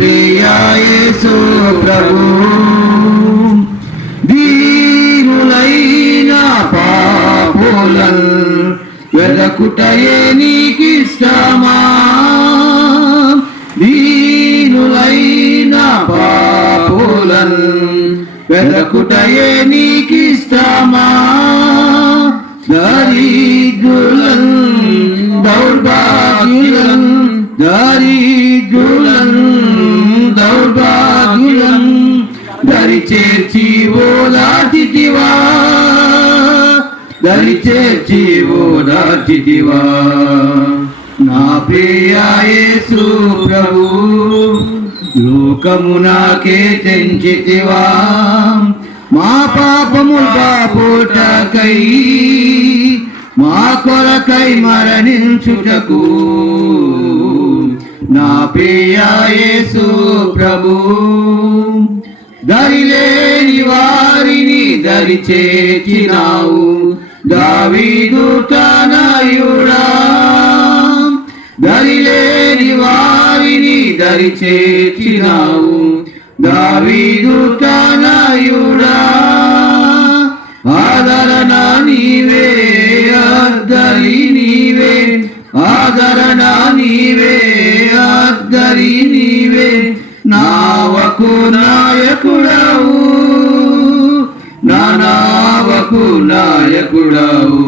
ప్రియ యేసు ప్రభు దీనులైన పాపులన్ వెదకుటయే నీకిష్టమా దీనులైన పాపులన్ వెదకుటయే నీకిష్టమా దరిద్రులన్ దౌర్భాగ్యులన్ దరిద్రులన్ దౌర్భాగ్యులన్ దరి చేర్చి ఓదార్చితివా దరి చేర్చి ఓదార్చితివా నా ప్రియ యేసు ప్రభు లోకమునాకే తెంచితివా మా పాపముల బాపుటకై మా కొరకై మరణించుటకు నా ప్రియ యేసు ప్రభు దరిలేని వారిని దరి చేర్చినావు దావీదు తనయుడా దరిలేని వారిని దరి చేర్చినావు దావీదు తనయుడా ఆదరణ నీవే అద్దరి నీవే ఆదరణ నీవే అద్దరి నీవే నావకు నాయకుడవు నా నావకు నాయకుడవు